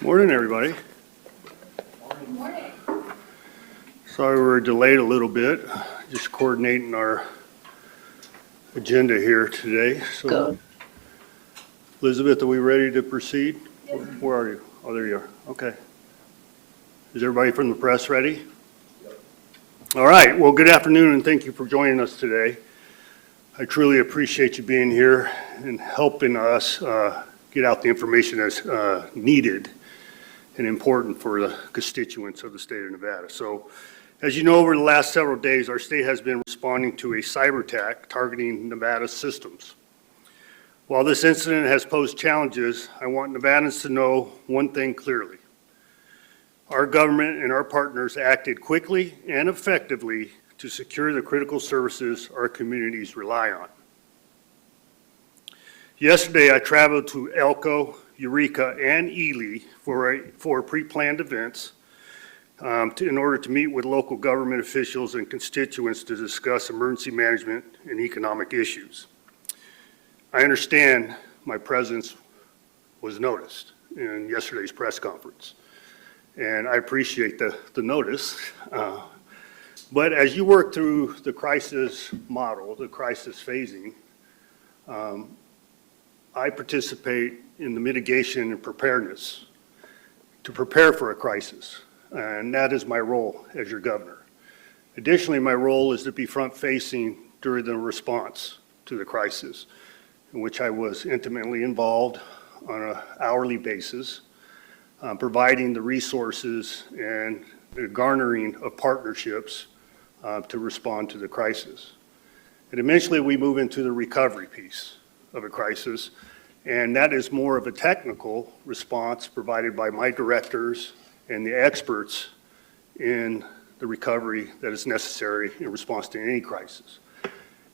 Morning, everybody. Morning. Sorry we're delayed a little bit, just coordinating our agenda here today. So, Good. Elizabeth, are we ready to proceed? Yes. Where are you? Oh, there you are. Okay. Is everybody from the press ready? Yep. All right. Well, good afternoon, and thank you for joining us today. I truly appreciate you being here and helping us get out the information that's needed and important for the constituents of the state of Nevada. So, as you know, over the last several days, our state has been responding to a cyber attack targeting Nevada's systems. While this incident has posed challenges, I want Nevadans to know one thing clearly. Our government and our partners acted quickly and effectively to secure the critical services our communities rely on. Yesterday, I traveled to Elko, Eureka, and Ely for pre-planned events in order to meet with local government officials and constituents to discuss emergency management and economic issues. I understand my presence was noticed in yesterday's press conference, and I appreciate the notice. But as you work through the crisis model, the crisis phasing, I participate in the mitigation and preparedness to prepare for a crisis, and that is my role as your governor. Additionally, my role is to be front-facing during the response to the crisis, in which I was intimately involved on an hourly basis, providing the resources and the garnering of partnerships to respond to the crisis. And eventually we move into the recovery piece of a crisis, and that is more of a technical response provided by my directors and the experts in the recovery that is necessary in response to any crisis.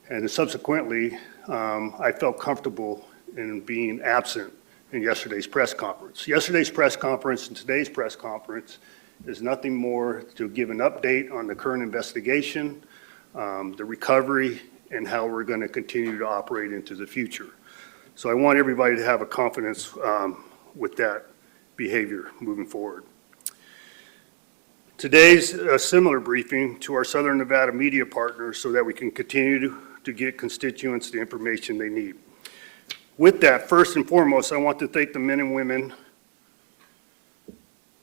And subsequently, I felt comfortable in being absent in yesterday's press conference. Yesterday's press conference and today's press conference is nothing more to give an update on the current investigation, the recovery, and how we're going to continue to operate into the future. So I want everybody to have a confidence with that behavior moving forward. Today's a similar briefing to our Southern Nevada media partners so that we can continue to get constituents the information they need. With that, first and foremost, I want to thank the men and women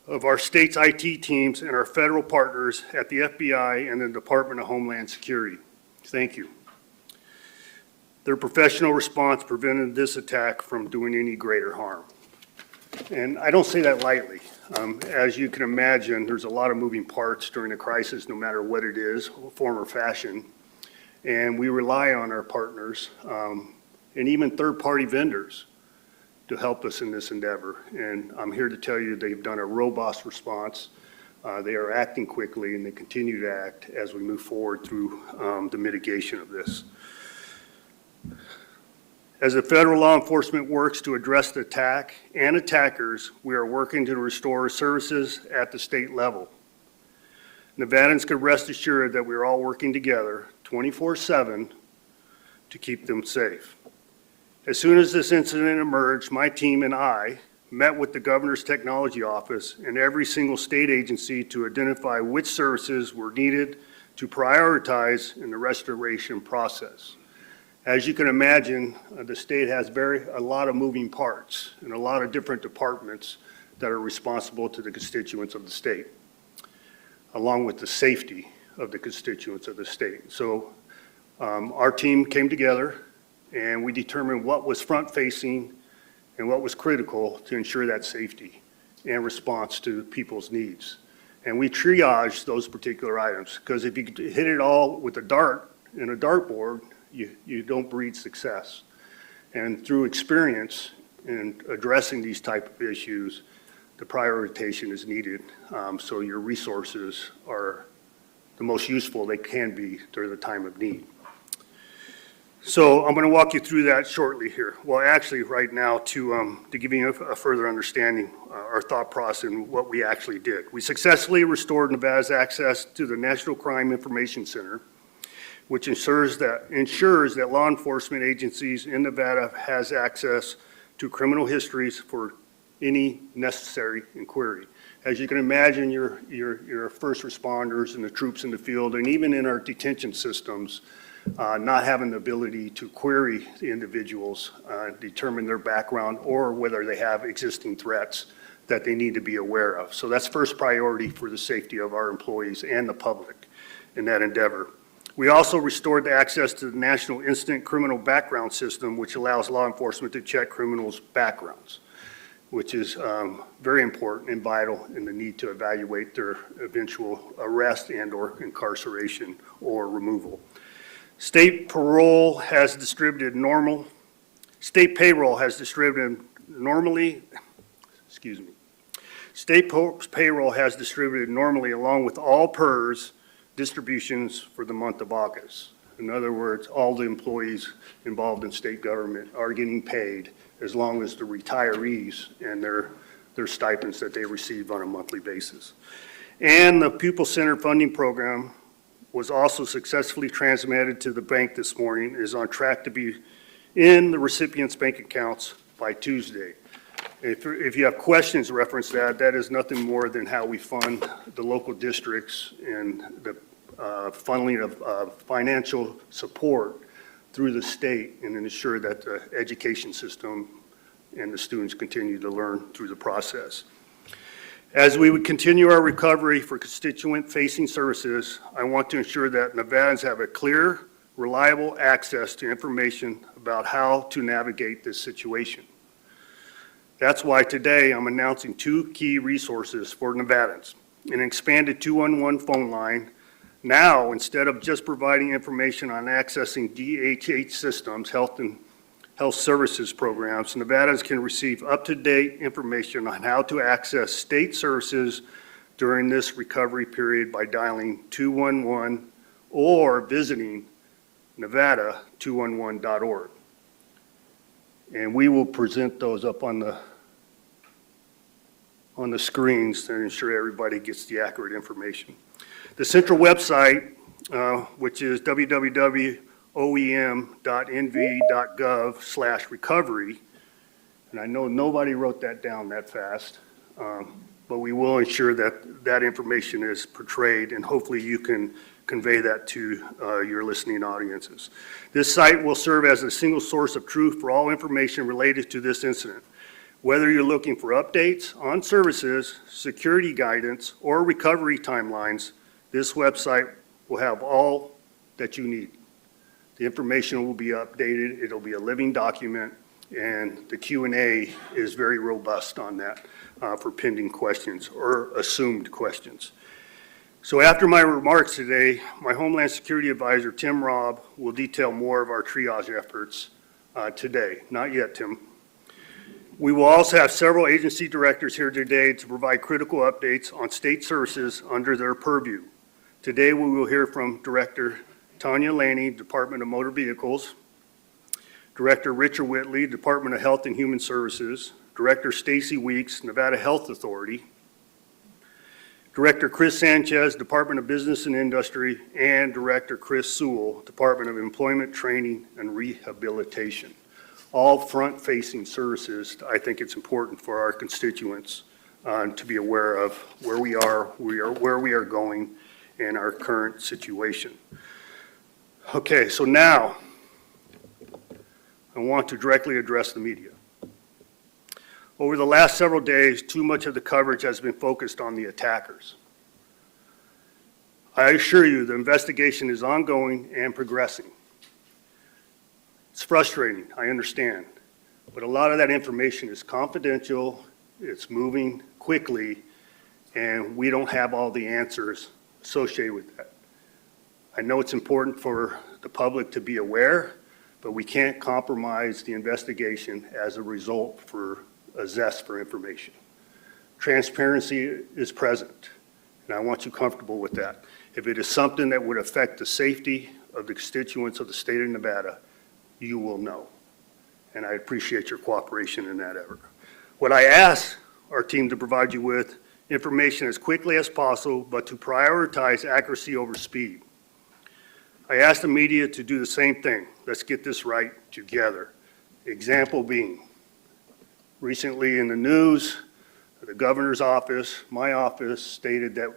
of our state's IT teams and our federal partners at the FBI and the Department of Homeland Security. Thank you. Their professional response prevented this attack from doing any greater harm. And I don't say that lightly. As you can imagine, there's a lot of moving parts during a crisis, no matter what it is, form or fashion. And we rely on our partners and even third-party vendors to help us in this endeavor. And I'm here to tell you they've done a robust response. They are acting quickly, and they continue to act as we move forward through the mitigation of this. As the federal law enforcement works to address the attack and attackers, we are working to restore services at the state level. Nevadans can rest assured that we are all working together 24/7 to keep them safe. As soon as this incident emerged, my team and I met with the governor's technology office and every single state agency to identify which services were needed to prioritize in the restoration process. As you can imagine, the state has a lot of moving parts and a lot of different departments that are responsible to the constituents of the state, along with the safety of the constituents of the state. So our team came together and we determined what was front-facing and what was critical to ensure that safety and response to people's needs. And we triaged those particular items, because if you hit it all with a dart in a dartboard, you don't breed success. And through experience in addressing these type of issues, the prioritization is needed so your resources are the most useful they can be during the time of need. So I'm going to walk you through that shortly here. Well, actually right now to give you a further understanding, our thought process and what we actually did. We successfully restored Nevada's access to the National Crime Information Center, which ensures that law enforcement agencies in Nevada has access to criminal histories for any necessary inquiry. As you can imagine, your first responders and the troops in the field, and even in our detention systems, not having the ability to query the individuals, determine their background, or whether they have existing threats that they need to be aware of. So that's first priority for the safety of our employees and the public in that endeavor. We also restored the access to the National Instant Criminal Background System, which allows law enforcement to check criminals' backgrounds, which is very important and vital in the need to evaluate their eventual arrest and or incarceration or removal. State payroll has distributed normally, State payroll has distributed normally along with all PERS distributions for the month of August. In other words, all the employees involved in state government are getting paid as long as the retirees and their stipends that they receive on a monthly basis. And the pupil-centered funding program was also successfully transmitted to the bank this morning, is on track to be in the recipient's bank accounts by Tuesday. If you have questions reference that is nothing more than how we fund the local districts and the funneling of financial support through the state and ensure that the education system and the students continue to learn through the process. As we would continue our recovery for constituent-facing services, I want to ensure that Nevadans have a clear, reliable access to information about how to navigate this situation. That's why today I'm announcing two key resources for Nevadans: an expanded 211 phone line. Now, instead of just providing information on accessing DHH systems, health services programs, Nevadans can receive up-to-date information on how to access state services during this recovery period by dialing 211 or visiting nevada211.org. And we will present those up on the screens to ensure everybody gets the accurate information. The central website, which is www.oem.nv.gov/recovery, and I know nobody wrote that down that fast, but we will ensure that that information is portrayed, and hopefully you can convey that to your listening audiences. This site will serve as a single source of truth for all information related to this incident. Whether you're looking for updates on services, security guidance, or recovery timelines, this website will have all that you need. The information will be updated, it'll be a living document, and the Q&A is very robust on that for pending questions or assumed questions. So after my remarks today, my Homeland Security Advisor, Tim Robb, will detail more of our triage efforts today. Not yet, Tim. We will also have several agency directors here today to provide critical updates on state services under their purview. Today, we will hear from Director Tanya Laney, Department of Motor Vehicles, Director Richard Whitley, Department of Health and Human Services, Director Stacy Weeks, Nevada Health Authority, Director Chris Sanchez, Department of Business and Industry, and Director Chris Sewell, Department of Employment, Training, and Rehabilitation. All front-facing services. I think it's important for our constituents to be aware of where we are, where we are going, and our current situation. Okay, so now I want to directly address the media. Over the last several days, too much of the coverage has been focused on the attackers. I assure you the investigation is ongoing and progressing. It's frustrating, I understand, but a lot of that information is confidential, it's moving quickly, and we don't have all the answers associated with that. I know it's important for the public to be aware, but we can't compromise the investigation as a result for a zest for information. Transparency is present, and I want you comfortable with that. If it is something that would affect the safety of the constituents of the state of Nevada, you will know, and I appreciate your cooperation in that effort. What I ask our team to provide you with information as quickly as possible, but to prioritize accuracy over speed. I ask the media to do the same thing. Let's get this right together. Example being, Recently in the news, the governor's office, my office, stated that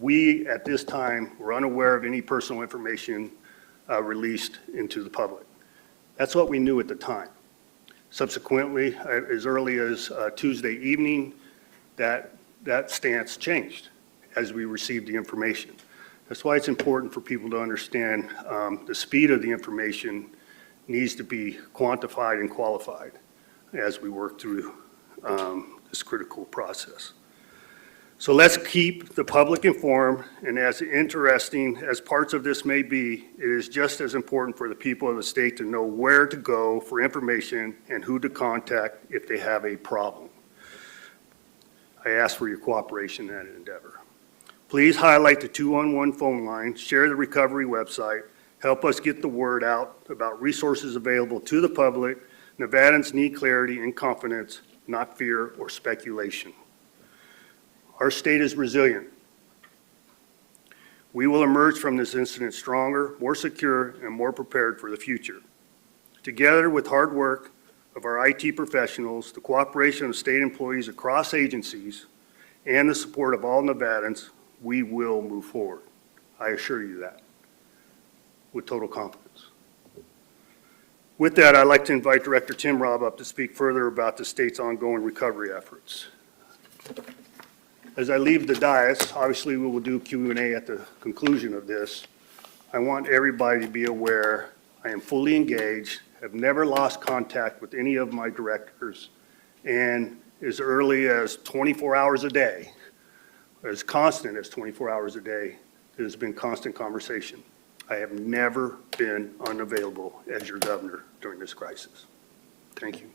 we, at this time, were unaware of any personal information released into the public. That's what we knew at the time. Subsequently, as early as Tuesday evening, that stance changed as we received the information. That's why it's important for people to understand the speed of the information needs to be quantified and qualified as we work through this critical process. So let's keep the public informed, and as interesting as parts of this may be, it is just as important for the people of the state to know where to go for information and who to contact if they have a problem. I ask for your cooperation in that endeavor. Please highlight the 211 phone line, share the recovery website, help us get the word out about resources available to the public. Nevadans need clarity and confidence, not fear or speculation. Our state is resilient. We will emerge from this incident stronger, more secure, and more prepared for the future. Together with hard work of our IT professionals, the cooperation of state employees across agencies, and the support of all Nevadans, we will move forward. I assure you that, with total confidence. With that, I'd like to invite Director Tim Robb up to speak further about the state's ongoing recovery efforts. As I leave the dais, obviously we will do Q&A at the conclusion of this. I want everybody to be aware I am fully engaged, have never lost contact with any of my directors, and as early as 24 hours a day, as constant as 24 hours a day, there's been constant conversation. I have never been unavailable as your governor during this crisis. Thank you.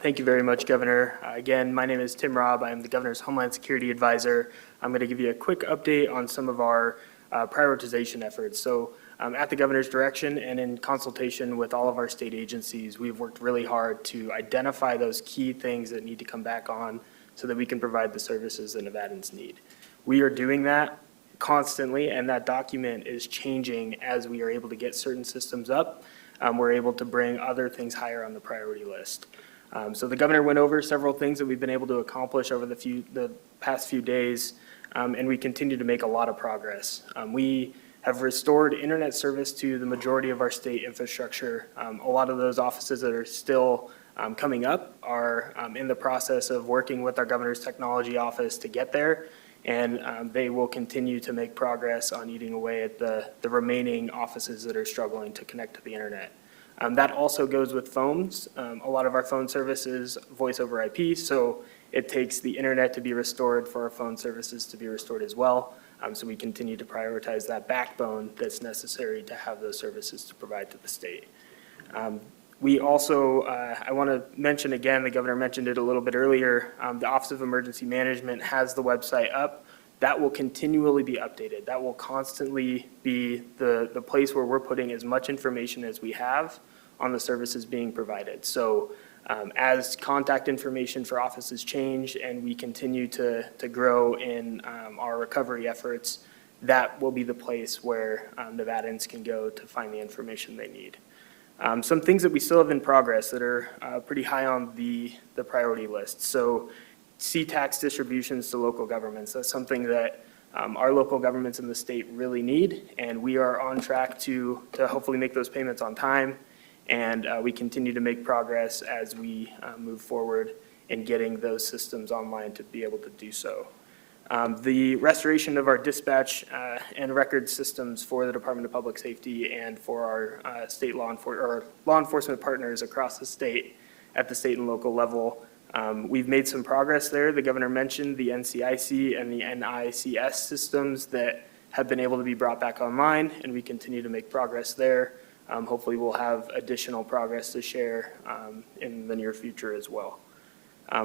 Thank you very much, Governor. Again, my name is Tim Robb. I am the Governor's Homeland Security Advisor. I'm going to give you a quick update on some of our prioritization efforts. So at the Governor's direction and in consultation with all of our state agencies, we've worked really hard to identify those key things that need to come back on so that we can provide the services that Nevadans need. We are doing that constantly, and that document is changing as we are able to get certain systems up. We're able to bring other things higher on the priority list. So the governor went over several things that we've been able to accomplish over the past few days, and we continue to make a lot of progress. We have restored internet service to the majority of our state infrastructure. A lot of those offices that are still coming up are in the process of working with our governor's technology office to get there, and they will continue to make progress on eating away at the remaining offices that are struggling to connect to the internet. That also goes with phones. A lot of our phone service is voice over IP, so it takes the internet to be restored for our phone services to be restored as well. So we continue to prioritize that backbone that's necessary to have those services to provide to the state. We also, I want to mention again, the governor mentioned it a little bit earlier, the Office of Emergency Management has the website up. That will continually be updated. That will constantly be the place where we're putting as much information as we have on the services being provided. So as contact information for offices change and we continue to grow in our recovery efforts, that will be the place where Nevadans can go to find the information they need. Some things that we still have in progress that are pretty high on the priority list. So C-tax distributions to local governments. That's something that our local governments in the state really need, and we are on track to hopefully make those payments on time, and we continue to make progress as we move forward in getting those systems online to be able to do so. The restoration of our dispatch and record systems for the Department of Public Safety and for our state law enforcement partners across the state at the state and local level. We've made some progress there. The governor mentioned the NCIC and the NICS systems that have been able to be brought back online, and we continue to make progress there. Hopefully we'll have additional progress to share in the near future as well.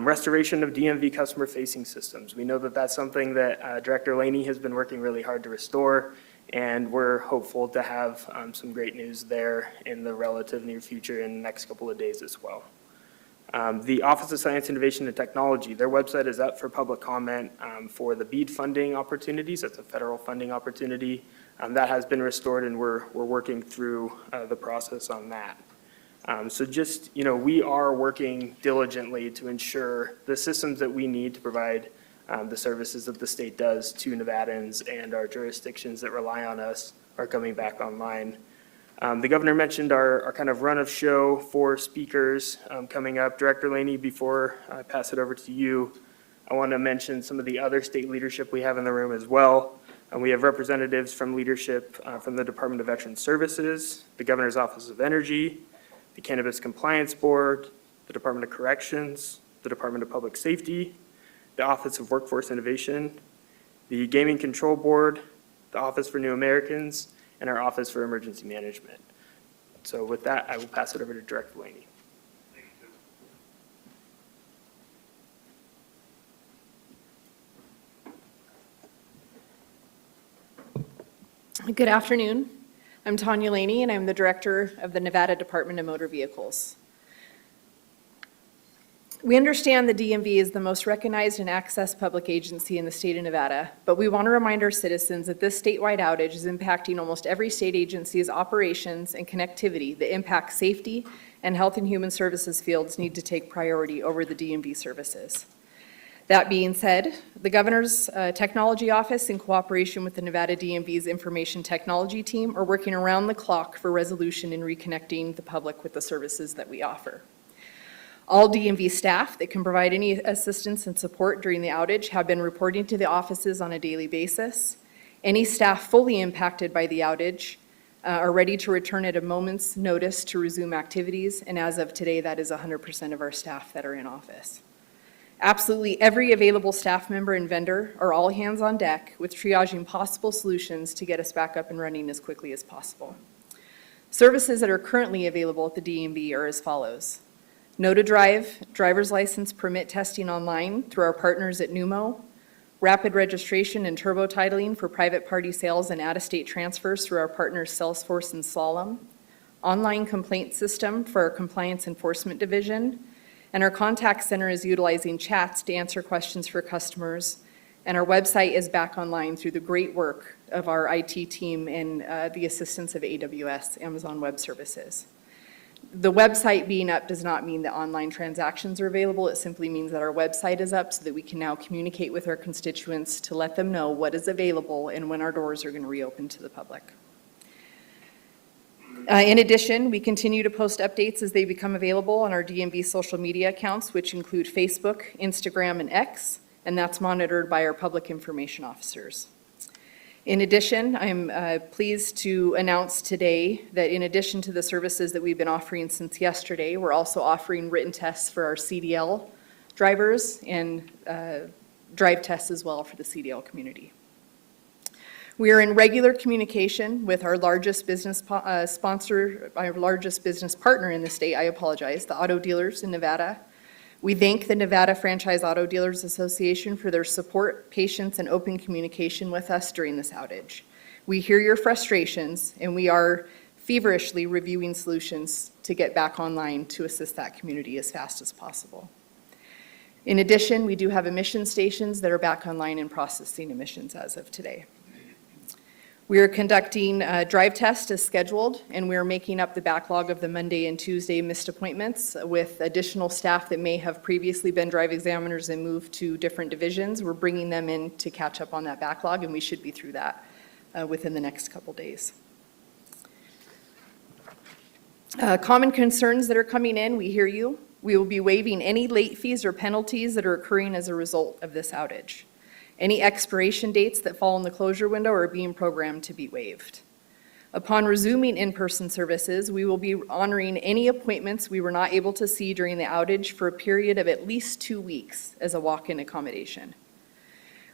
Restoration of DMV customer-facing systems. We know that that's something that Director Laney has been working really hard to restore, and we're hopeful to have some great news there in the relative near future in the next couple of days as well. The Office of Science, Innovation, and Technology, their website is up for public comment for the BEAD funding opportunities. That's a federal funding opportunity. That has been restored, and we're working through the process on that. So just, we are working diligently to ensure the systems that we need to provide the services that the state does to Nevadans and our jurisdictions that rely on us are coming back online. The governor mentioned our kind of run of show for speakers coming up. Director Laney, before I pass it over to you, I want to mention some of the other state leadership we have in the room as well. We have representatives from leadership from the Department of Veterans Services, the Governor's Office of Energy, the Cannabis Compliance Board, the Department of Corrections, the Department of Public Safety, the Office of Workforce Innovation, the Gaming Control Board, the Office for New Americans, and our Office for Emergency Management. So with that, I will pass it over to Director Laney. Good afternoon. I'm Tanya Laney, and I'm the Director of the Nevada Department of Motor Vehicles. We understand the DMV is the most recognized and accessed public agency in the state of Nevada, but we want to remind our citizens that this statewide outage is impacting almost every state agency's operations and connectivity that impact safety, and health and human services fields need to take priority over the DMV services. That being said, the Governor's Technology Office, in cooperation with the Nevada DMV's Information Technology Team, are working around the clock for resolution in reconnecting the public with the services that we offer. All DMV staff that can provide any assistance and support during the outage have been reporting to the offices on a daily basis. Any staff fully impacted by the outage are ready to return at a moment's notice to resume activities, and as of today, that is 100% of our staff that are in office. Absolutely every available staff member and vendor are all hands on deck with triaging possible solutions to get us back up and running as quickly as possible. Services that are currently available at the DMV are as follows. Know to Drive, driver's license permit testing online through our partners at Numo, rapid registration and turbo titling for private party sales and out-of-state transfers through our partners Salesforce and Slalom, online complaint system for our compliance enforcement division, and our contact center is utilizing chats to answer questions for customers, and our website is back online through the great work of our IT team and the assistance of AWS, Amazon Web Services. The website being up does not mean that online transactions are available. It simply means that our website is up so that we can now communicate with our constituents to let them know what is available and when our doors are going to reopen to the public. In addition, we continue to post updates as they become available on our DMV social media accounts, which include Facebook, Instagram, and X, and that's monitored by our public information officers. In addition, I'm pleased to announce today that in addition to the services that we've been offering since yesterday, we're also offering written tests for our CDL drivers and drive tests as well for the CDL community. We are in regular communication with our largest business partner in the state, the auto dealers in Nevada. We thank the Nevada Franchise Auto Dealers Association for their support, patience, and open communication with us during this outage. We hear your frustrations, and we are feverishly reviewing solutions to get back online to assist that community as fast as possible. In addition, we do have emission stations that are back online and processing emissions as of today. We are conducting a drive test as scheduled, and we are making up the backlog of the Monday and Tuesday missed appointments with additional staff that may have previously been drive examiners and moved to different divisions. We're bringing them in to catch up on that backlog, and we should be through that within the next couple days. Common concerns that are coming in, we hear you. We will be waiving any late fees or penalties that are occurring as a result of this outage. Any expiration dates that fall in the closure window are being programmed to be waived. Upon resuming in-person services, we will be honoring any appointments we were not able to see during the outage for a period of at least 2 weeks as a walk-in accommodation.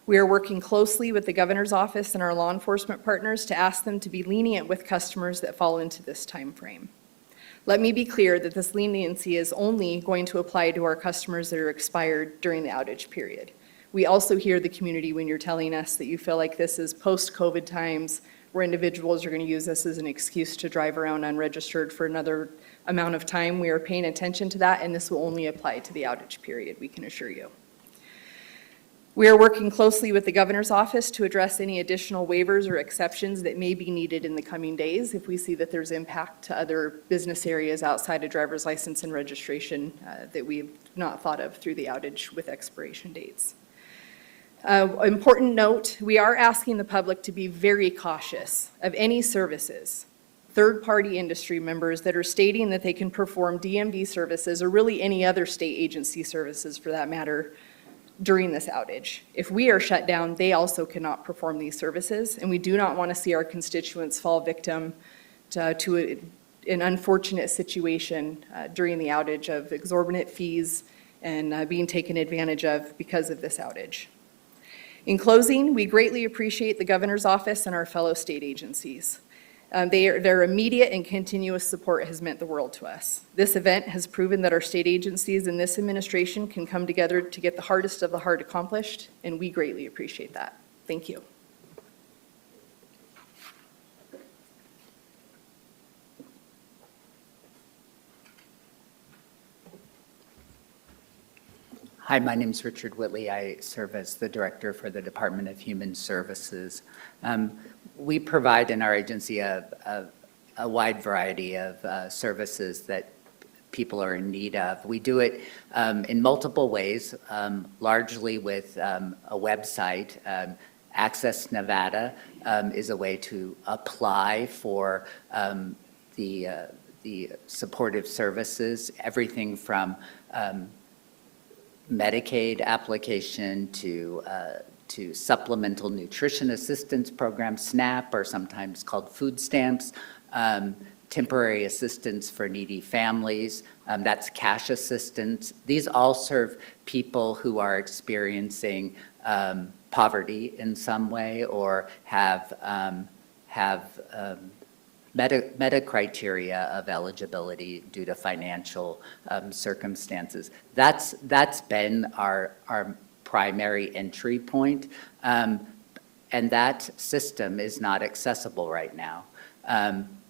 We are working closely with the Governor's Office and our law enforcement partners to ask them to be lenient with customers that fall into this time frame. Let me be clear that this leniency is only going to apply to our customers that are expired during the outage period. We also hear the community when you're telling us that you feel like this is post-COVID times where individuals are going to use this as an excuse to drive around unregistered for another amount of time. We are paying attention to that, and this will only apply to the outage period, we can assure you. We are working closely with the governor's office to address any additional waivers or exceptions that may be needed in the coming days if we see that there's impact to other business areas outside of driver's license and registration that we've not thought of through the outage with expiration dates. Important note, we are asking the public to be very cautious of any services, third-party industry members that are stating that they can perform DMV services or really any other state agency services for that matter during this outage. If we are shut down, they also cannot perform these services, and we do not want to see our constituents fall victim to an unfortunate situation during the outage of exorbitant fees and being taken advantage of because of this outage. In closing, we greatly appreciate the governor's office and our fellow state agencies. Their immediate and continuous support has meant the world to us. This event has proven that our state agencies and this administration can come together to get the hardest of the hard accomplished, and we greatly appreciate that. Thank you. Hi, my name is Richard Whitley. I serve as the Director for the Department of Human Services. We provide in our agency a wide variety of services that people are in need of. We do it in multiple ways, largely with a website. Access Nevada is a way to apply for the supportive services, everything from Medicaid application to supplemental nutrition assistance program, SNAP, or sometimes called food stamps, temporary assistance for needy families, that's cash assistance. These all serve people who are experiencing poverty in some way or have meta criteria of eligibility due to financial circumstances. That's been our primary entry point, and that system is not accessible right now.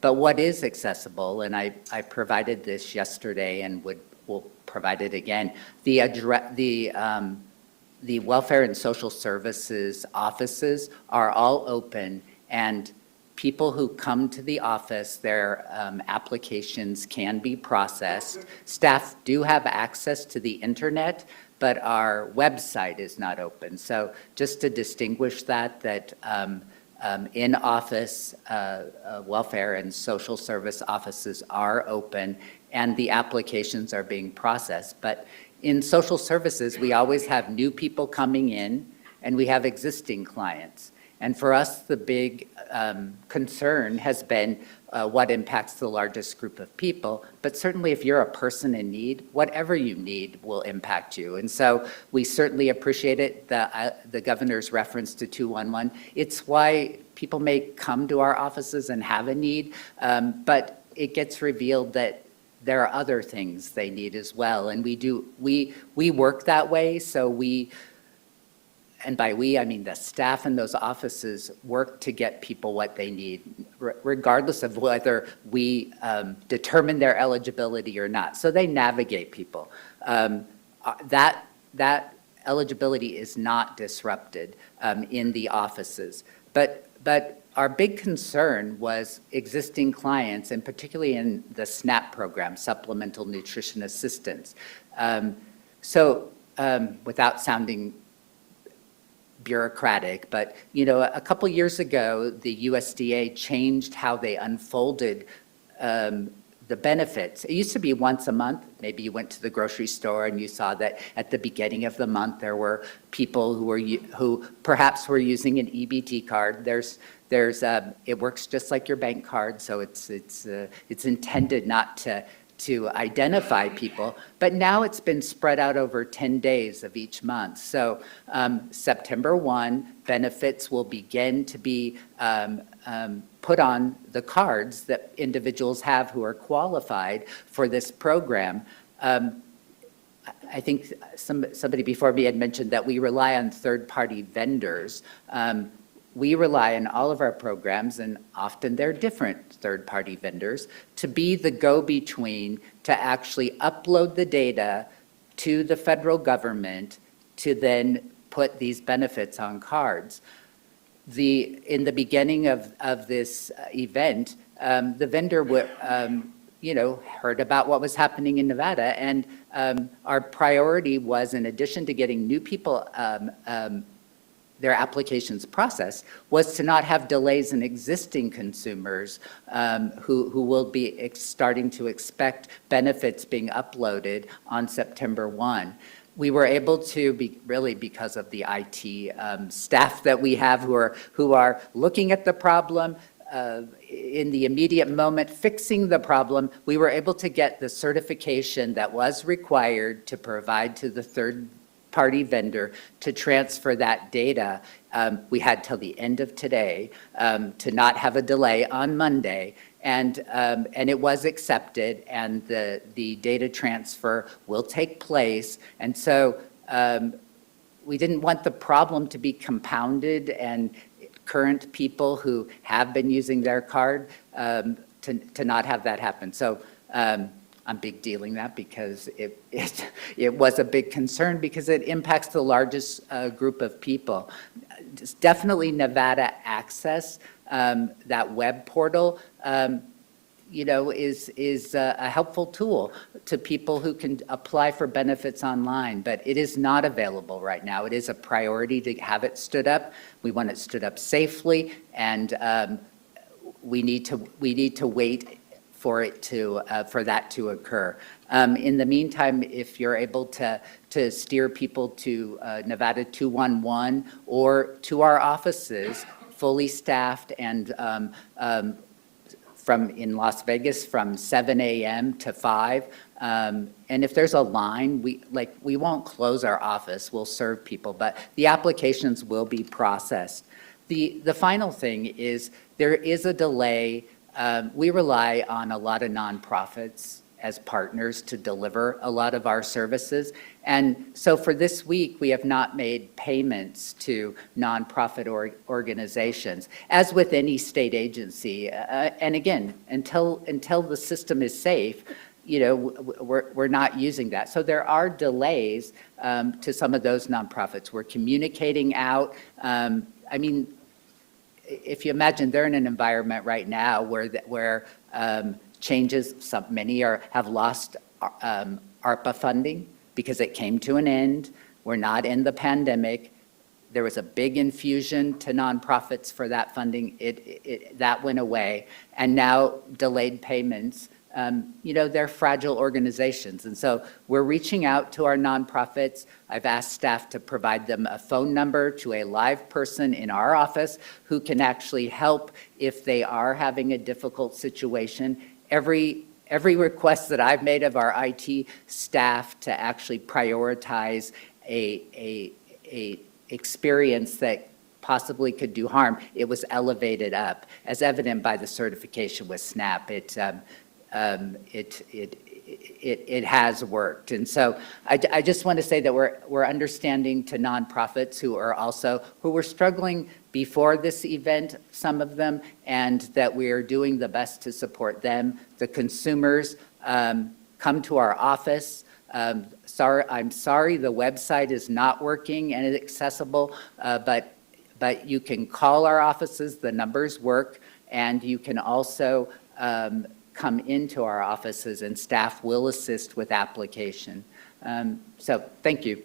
But what is accessible, and I provided this yesterday and will provide it again, the welfare and social services offices are all open, and people who come to the office, their applications can be processed. Staff do have access to the internet, but our website is not open. So just to distinguish that in-office welfare and social service offices are open and the applications are being processed. But in social services, we always have new people coming in and we have existing clients. And for us, the big concern has been what impacts the largest group of people. But certainly if you're a person in need, whatever you need will impact you. And so we certainly appreciate it, the governor's reference to 211. It's why people may come to our offices and have a need, but it gets revealed that there are other things they need as well. And we work that way, so and by we, I mean the staff in those offices work to get people what they need, regardless of whether we determine their eligibility or not. So they navigate people. That eligibility is not disrupted in the offices. But our big concern was existing clients, and particularly in the SNAP program, Supplemental Nutrition Assistance. Without sounding bureaucratic, but a couple years ago, the USDA changed how they unfolded the benefits. It used to be once a month. Maybe you went to the grocery store and you saw that at the beginning of the month there were people who perhaps were using an EBT card. It works just like your bank card, so it's intended not to identify people, but now it's been spread out over 10 days of each month. So September 1, benefits will begin to be put on the cards that individuals have who are qualified for this program. I think somebody before me had mentioned that we rely on third-party vendors. We rely on all of our programs, and often they're different third-party vendors, to be the go-between to actually upload the data to the federal government to then put these benefits on cards. In the beginning of this event, the vendor heard about what was happening in Nevada, and our priority was, in addition to getting new people their applications processed, was to not have delays in existing consumers who will be starting to expect benefits being uploaded on September 1. We were able to, really because of the IT staff that we have who are looking at the problem, in the immediate moment, fixing the problem, we were able to get the certification that was required to provide to the third-party vendor to transfer that data. We had till the end of today to not have a delay on Monday, and it was accepted, and the data transfer will take place. And so we didn't want the problem to be compounded and current people who have been using their card to not have that happen. So I'm big dealing that because it was a big concern because it impacts the largest group of people. It's definitely Nevada Access, that web portal, is a helpful tool to people who can apply for benefits online, but it is not available right now. It is a priority to have it stood up. We want it stood up safely, and we need to wait for that to occur. In the meantime, if you're able to steer people to Nevada 211 or to our offices, fully staffed and in Las Vegas from 7 a.m. to 5. And if there's a line, we won't close our office. We'll serve people, but the applications will be processed. The final thing is there is a delay. We rely on a lot of nonprofits as partners to deliver a lot of our services. And so for this week, we have not made payments to nonprofit organizations, as with any state agency. And again, until the system is safe, we're not using that. So there are delays to some of those nonprofits. We're communicating out. If you imagine they're in an environment right now where changes, many have lost ARPA funding because it came to an end. We're not in the pandemic. There was a big infusion to nonprofits for that funding. That went away, and now delayed payments. They're fragile organizations, and so we're reaching out to our nonprofits. I've asked staff to provide them a phone number to a live person in our office who can actually help if they are having a difficult situation. Every request that I've made of our IT staff to actually prioritize a experience that possibly could do harm, it was elevated up, as evident by the certification with SNAP. It has worked. And so I just want to say that we're understanding to nonprofits who were struggling before this event, some of them, and that we are doing the best to support them. The consumers come to our office. I'm sorry the website is not working and accessible, but you can call our offices, the numbers work, and you can also come into our offices and staff will assist with application. So thank you.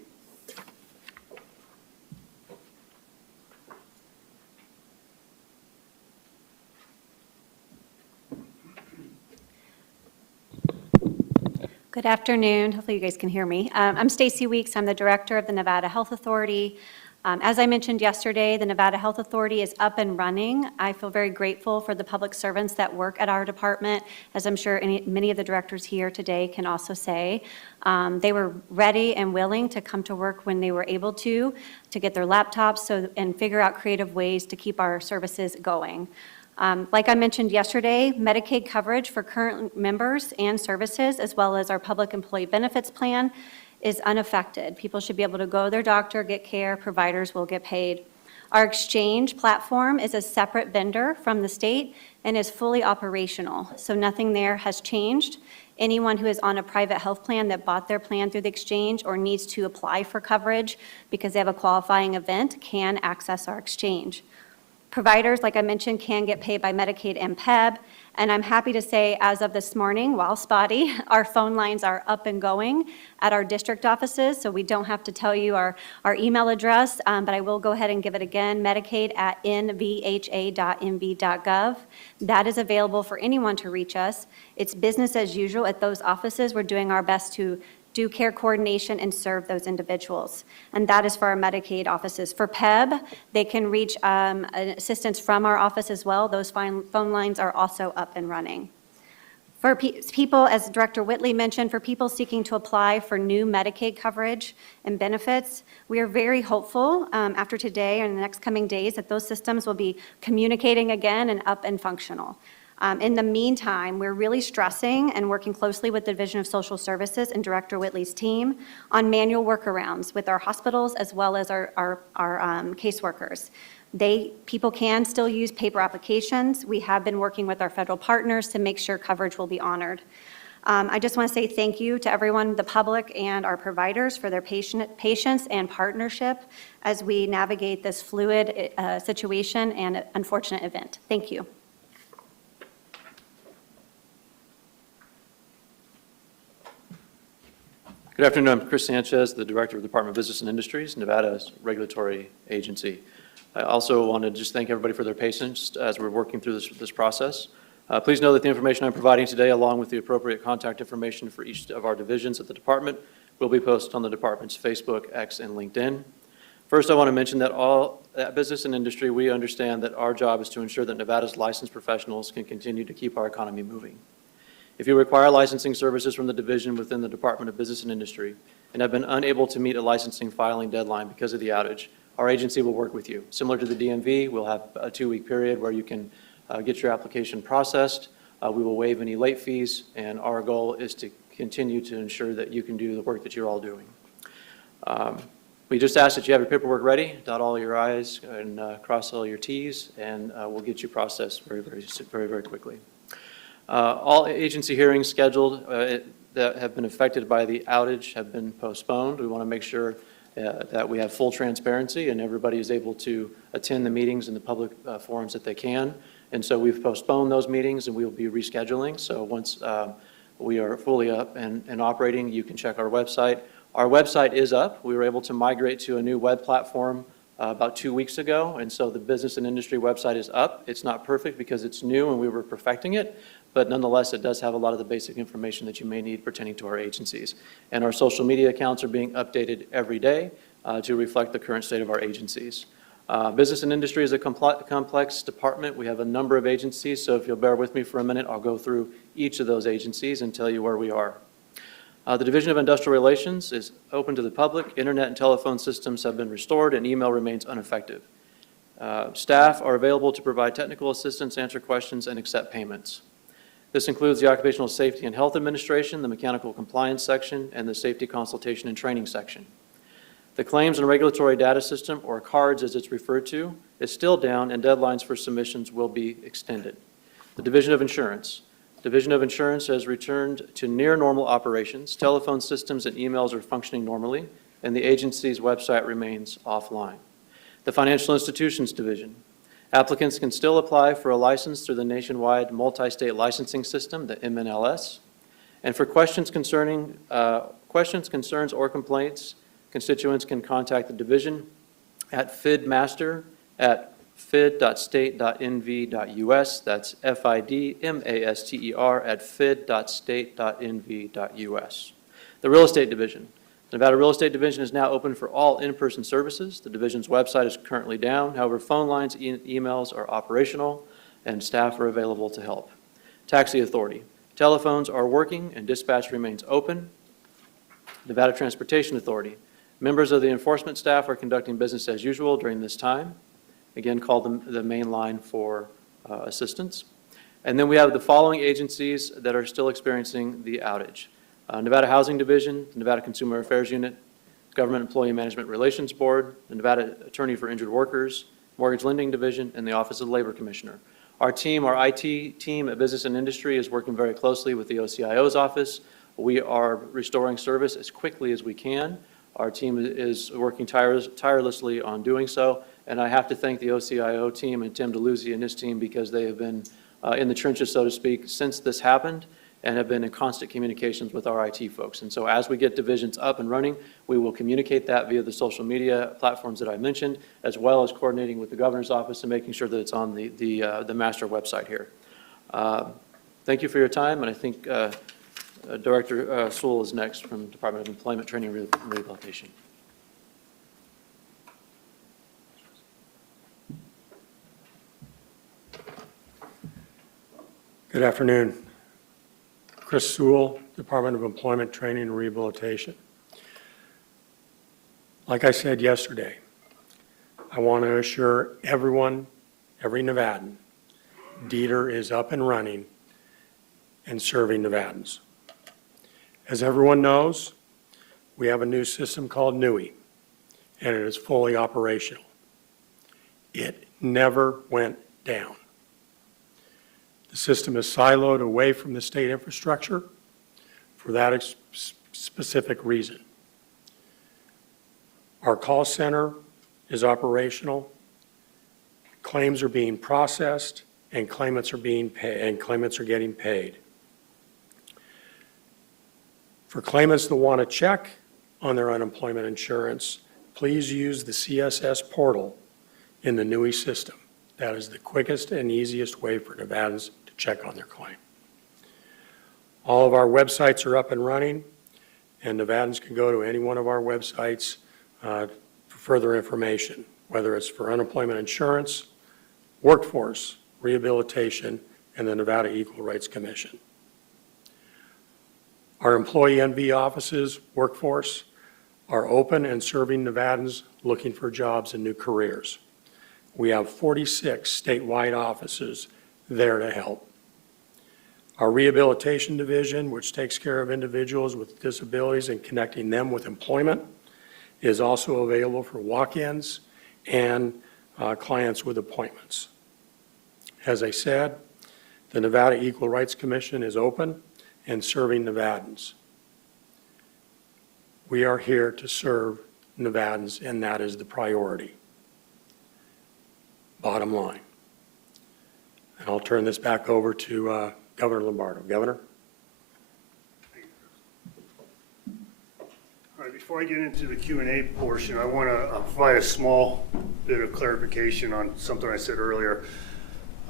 Good afternoon. Hopefully you guys can hear me. I'm Stacy Weeks. I'm the director of the Nevada Health Authority. As I mentioned yesterday, the Nevada Health Authority is up and running. I feel very grateful for the public servants that work at our department, as I'm sure many of the directors here today can also say. They were ready and willing to come to work when they were able to get their laptops and figure out creative ways to keep our services going. Like I mentioned yesterday, Medicaid coverage for current members and services, as well as our public employee benefits plan, is unaffected. People should be able to go to their doctor, get care, providers will get paid. Our exchange platform is a separate vendor from the state and is fully operational, so nothing there has changed. Anyone who is on a private health plan that bought their plan through the exchange or needs to apply for coverage because they have a qualifying event can access our exchange. Providers, like I mentioned, can get paid by Medicaid and PEB, and I'm happy to say, as of this morning, while spotty, our phone lines are up and going at our district offices, so we don't have to tell you our email address, but I will go ahead and give it again, medicaid@nvha.mv.gov. That is available for anyone to reach us. It's business as usual at those offices. We're doing our best to do care coordination and serve those individuals. And that is for our Medicaid offices. For PEB, they can reach assistance from our office as well. Those phone lines are also up and running. For people, as Director Whitley mentioned, for people seeking to apply for new Medicaid coverage and benefits, we are very hopeful after today and the next coming days that those systems will be communicating again and up and functional. In the meantime, we're really stressing and working closely with the Division of Social Services and Director Whitley's team on manual workarounds with our hospitals as well as our caseworkers. People can still use paper applications. We have been working with our federal partners to make sure coverage will be honored. I just want to say thank you to everyone, the public and our providers, for their patience and partnership as we navigate this fluid situation and unfortunate event. Thank you. Good afternoon. I'm Chris Sanchez, the Director of the Department of Business and Industries, Nevada's regulatory agency. I also want to just thank everybody for their patience as we're working through this process. Please know that the information I'm providing today, along with the appropriate contact information for each of our divisions at the department, will be posted on the department's Facebook, X, and LinkedIn. First, I want to mention that at Business and Industry, we understand that our job is to ensure that Nevada's licensed professionals can continue to keep our economy moving. If you require licensing services from the division within the Department of Business and Industry and have been unable to meet a licensing filing deadline because of the outage, our agency will work with you. Similar to the DMV, we'll have a 2-week period where you can get your application processed. We will waive any late fees, and our goal is to continue to ensure that you can do the work that you're all doing. We just ask that you have your paperwork ready, dot all your I's and cross all your T's, and we'll get you processed very quickly. All agency hearings scheduled that have been affected by the outage have been postponed. We want to make sure that we have full transparency and everybody is able to attend the meetings and the public forums that they can. And so we've postponed those meetings and we will be rescheduling. So once we are fully up and operating, you can check our website. Our website is up. We were able to migrate to a new web platform about 2 weeks ago, and so the Business and Industry website is up. It's not perfect because it's new and we were perfecting it, but nonetheless, it does have a lot of the basic information that you may need pertaining to our agencies. And our social media accounts are being updated every day to reflect the current state of our agencies. Business and Industry is a complex department. We have a number of agencies, so if you'll bear with me for a minute, I'll go through each of those agencies and tell you where we are. The Division of Industrial Relations is open to the public. Internet and telephone systems have been restored and email remains ineffective. Staff are available to provide technical assistance, answer questions, and accept payments. This includes the Occupational Safety and Health Administration, the Mechanical Compliance Section, and the Safety Consultation and Training Section. The Claims and Regulatory Data System, or CARDS as it's referred to, is still down and deadlines for submissions will be extended. The Division of Insurance. Division of Insurance has returned to near normal operations. Telephone systems and emails are functioning normally, and the agency's website remains offline. The Financial Institutions Division. Applicants can still apply for a license through the nationwide multi-state licensing system, the MNLS. And for questions, concerns, or complaints, constituents can contact the division at fidmaster@fid.state.nv.us. That's fidmaster@fid.state.nv.us. The Real Estate Division. The Nevada Real Estate Division is now open for all in-person services. The division's website is currently down. However, phone lines, emails are operational, and staff are available to help. Taxi Authority. Telephones are working and dispatch remains open. Nevada Transportation Authority. Members of the enforcement staff are conducting business as usual during this time. Again, call the main line for assistance. And then we have the following agencies that are still experiencing the outage. Nevada Housing Division, the Nevada Consumer Affairs Unit, Government Employee Management Relations Board, the Nevada Attorney for Injured Workers, Mortgage Lending Division, and the Office of the Labor Commissioner. Our team, our IT team at Business and Industry is working very closely with the OCIO's office. We are restoring service as quickly as we can. Our team is working tirelessly on doing so, and I have to thank the OCIO team and Tim DeLuzzi and his team because they have been in the trenches, so to speak, since this happened and have been in constant communications with our IT folks. And so as we get divisions up and running, we will communicate that via the social media platforms that I mentioned, as well as coordinating with the governor's office and making sure that it's on the master website here. Thank you for your time, and I think Director Sewell is next from Department of Employment, Training, and Rehabilitation. Good afternoon. Chris Sewell, Department of Employment, Training, and Rehabilitation. Like I said yesterday, I want to assure everyone, every Nevadan, DETR is up and running and serving Nevadans. As everyone knows, we have a new system called NUI, and it is fully operational. It never went down. The system is siloed away from the state infrastructure for that specific reason. Our call center is operational, claims are being processed, and claimants are getting paid. For claimants that want to check on their unemployment insurance, please use the CSS portal in the NUI system. That is the quickest and easiest way for Nevadans to check on their claim. All of our websites are up and running, and Nevadans can go to any one of our websites for further information, whether it's for unemployment insurance, workforce, rehabilitation, and the Nevada Equal Rights Commission. Our employee NV offices, workforce, are open and serving Nevadans looking for jobs and new careers. We have 46 statewide offices there to help. Our rehabilitation division, which takes care of individuals with disabilities and connecting them with employment, is also available for walk-ins and clients with appointments. As I said, the Nevada Equal Rights Commission is open and serving Nevadans. We are here to serve Nevadans, and that is the priority. Bottom line. And I'll turn this back over to Governor Lombardo. Governor? All right, before I get into the Q&A portion, I want to provide a small bit of clarification on something I said earlier.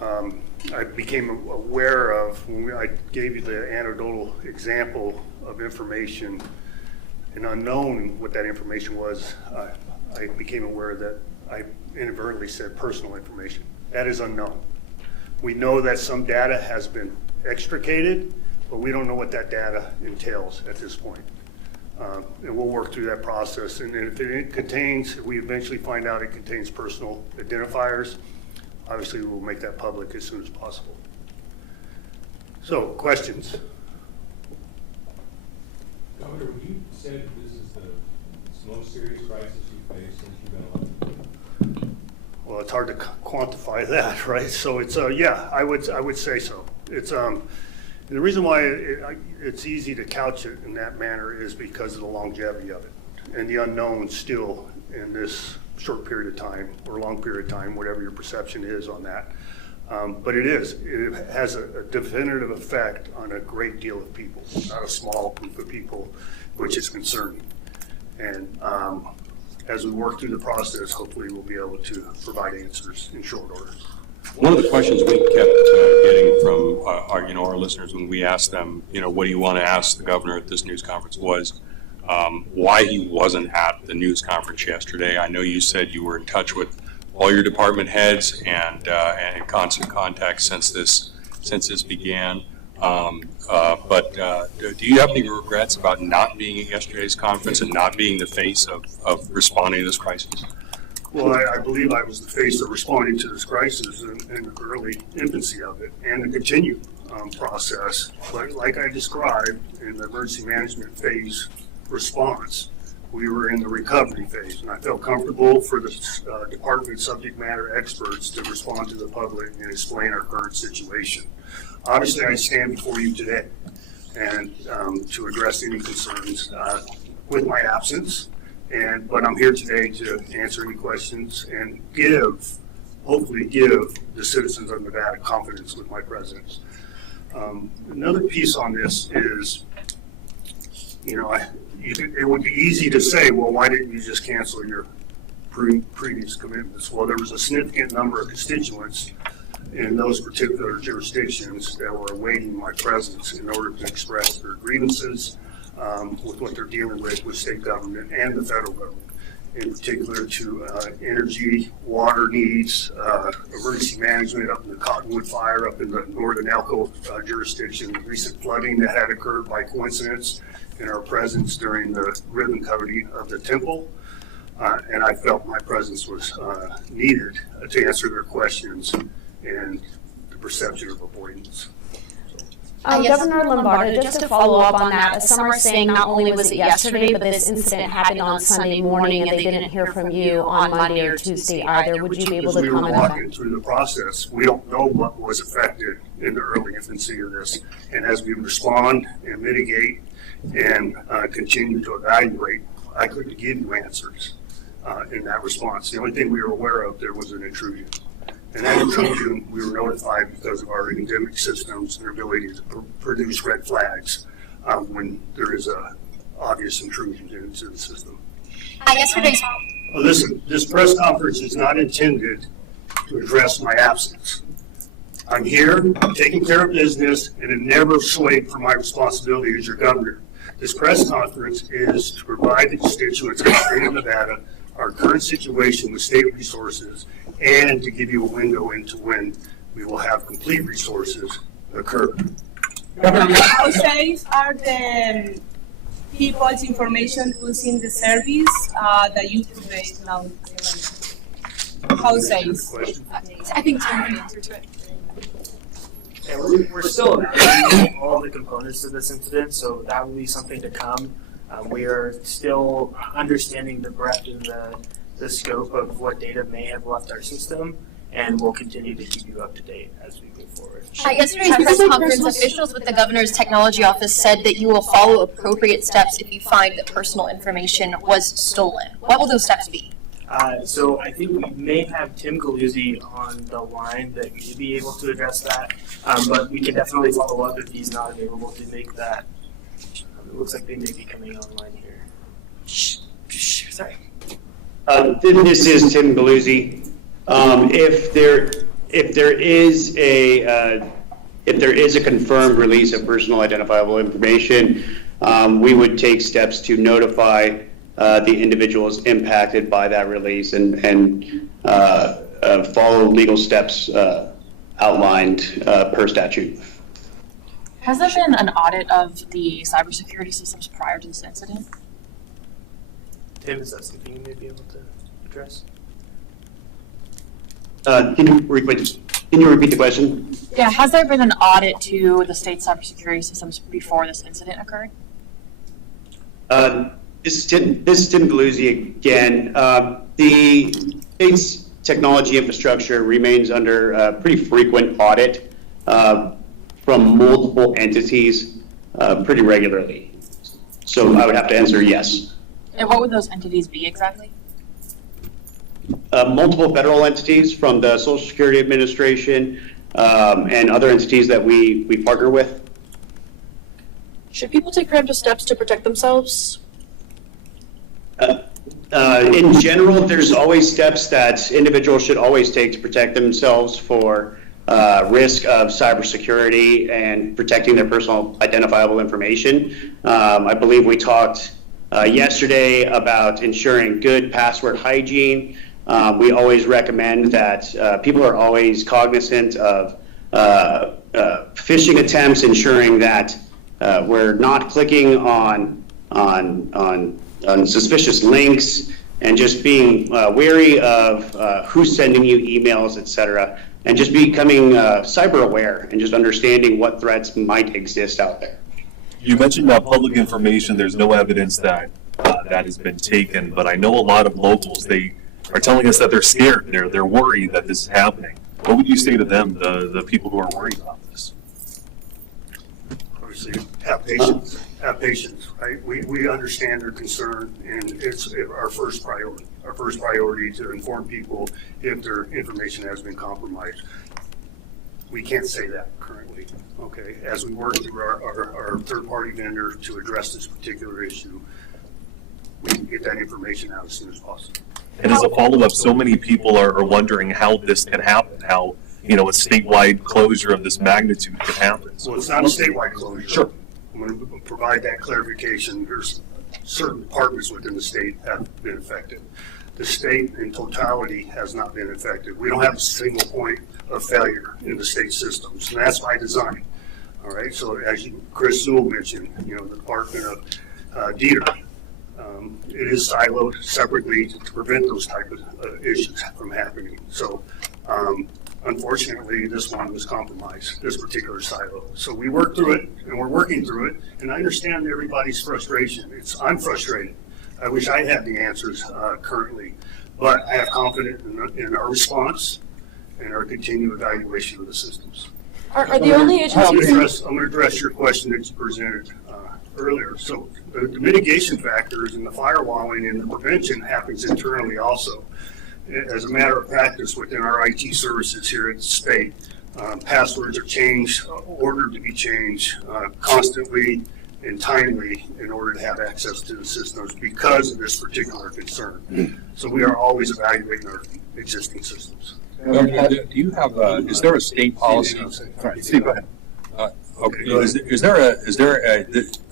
I became aware of, when I gave you the anecdotal example of information, and unknown what that information was, I became aware that I inadvertently said personal information. That is unknown. We know that some data has been extricated, but we don't know what that data entails at this point. And we'll work through that process. And if it contains, if we eventually find out it contains personal identifiers, obviously we'll make that public as soon as possible. So, questions? Governor, you said this is the most serious crisis you've faced since you've been elected. Well, it's hard to quantify that, right? So it's, yeah, I would say so. It's, and the reason why it's easy to couch it in that manner is because of the longevity of it and the unknown still in this short period of time or long period of time, whatever your perception is on that. But it has a definitive effect on a great deal of people, not a small group of people, which is concerning. And as we work through the process, hopefully we'll be able to provide answers in short order. One of the questions we kept getting from our listeners when we asked them, what do you want to ask the governor at this news conference was why he wasn't at the news conference yesterday. I know you said you were in touch with all your department heads and in constant contact since this began. But do you have any regrets about not being at yesterday's conference and not being the face of responding to this crisis? Well, I believe I was the face of responding to this crisis in the early infancy of it and the continued process. But like I described in the emergency management phase response, we were in the recovery phase, and I felt comfortable for the department subject matter experts to respond to the public and explain our current situation. Obviously, I stand before you today and to address any concerns with my absence, but I'm here today to answer any questions and hopefully give the citizens of Nevada confidence with my presence. Another piece on this is, it would be easy to say, well, why didn't you just cancel your previous commitments? Well, there was a significant number of constituents in those particular jurisdictions that were awaiting my presence in order to express their grievances with what they're dealing with state government and the federal government, in particular to energy, water needs, emergency management up in the Cottonwood Fire, up in the northern Elko jurisdiction, recent flooding that had occurred by coincidence in our presence during the ribbon cutting of the temple. And I felt my presence was needed to answer their questions and the perception of avoidance. Governor Lombardo, just to follow up on that, some are saying not only was it yesterday, but this incident happened on Sunday morning and they didn't hear from you on Monday or Tuesday either. Would you be able to comment on that? We were walking through the process. We don't know what was affected in the early infancy of this. And as we respond and mitigate and continue to evaluate, I couldn't give you answers in that response. The only thing we were aware of, there was an intrusion. And that intrusion, we were notified because of our endemic systems and ability to produce red flags when there is a obvious intrusion into the system. Yesterday's. Well, listen, this press conference is not intended to address my absence. I'm here, I'm taking care of business, and it never swayed from my responsibility as your governor. This press conference is to provide the constituents of the state of Nevada our current situation with state resources and to give you a window into when we will have complete resources occur. How safe are the people's information using the service that you provide now? How safe? I think Tim can answer to it. Yeah, we're still evaluating all the components of this incident, so that will be something to come. We are still understanding the breadth and the scope of what data may have left our system, and we'll continue to keep you up to date as we move forward. At yesterday's press conference, officials with the governor's technology office said that you will follow appropriate steps if you find that personal information was stolen. What will those steps be? So I think we may have Tim Galuzzi on the line that may be able to address that, but we can definitely follow up if he's not available to make that. It looks like they may be coming online here. Sorry. This is Tim Galuzzi. If there is a confirmed release of personal identifiable information, we would take steps to notify the individuals impacted by that release and follow legal steps outlined per statute. Has there been an audit of the cybersecurity systems prior to this incident? Tim, is that something you may be able to address? Can you repeat the question? Yeah, has there been an audit to the state cybersecurity systems before this incident occurred? This is Tim Galuzzi again. The state's technology infrastructure remains under pretty frequent audit from multiple entities pretty regularly. So I would have to answer yes. And what would those entities be exactly? Multiple federal entities from the Social Security Administration and other entities that we partner with. Should people take preemptive steps to protect themselves? In general, there's always steps that individuals should always take to protect themselves for risk of cybersecurity and protecting their personal identifiable information. I believe we talked yesterday about ensuring good password hygiene. We always recommend that people are always cognizant of phishing attempts, ensuring that we're not clicking on suspicious links, and just being wary of who's sending you emails, et cetera, and just becoming cyber aware and just understanding what threats might exist out there. You mentioned about public information. There's no evidence that that has been taken. But I know a lot of locals, they are telling us that they're scared. They're worried that this is happening. What would you say to them, the people who are worried about this? Obviously, have patience. Have patience, right? We understand their concern, and it's our first priority. Our first priority to inform people if their information has been compromised. We can't say that currently, okay? As we work through our third-party vendor to address this particular issue, we can get that information out as soon as possible. And as a follow-up, so many people are wondering how this can happen, how, a statewide closure of this magnitude can happen. Well, it's not a statewide closure. Sure. I'm going to provide that clarification. There's certain departments within the state have been affected. The state in totality has not been affected. We don't have a single point of failure in the state systems, and that's by design. All right, so as Chris Sewell mentioned, the Department of Dieter, it is siloed separately to prevent those type of issues from happening. So unfortunately, this one was compromised, this particular silo. So we worked through it, and we're working through it, and I understand everybody's frustration. I'm frustrated. I wish I had the answers currently, but I have confidence in our response and our continued evaluation of the systems. Are the only agencies? I'm going to address your question that you presented earlier. So the mitigation factors and the firewalling and the prevention happens internally also. As a matter of practice within our IT services here at the state, passwords are changed, ordered to be changed constantly and timely in order to have access to the systems because of this particular concern. So we are always evaluating our existing systems. Do you have, is there a state policy? Steve, go ahead. Okay, is there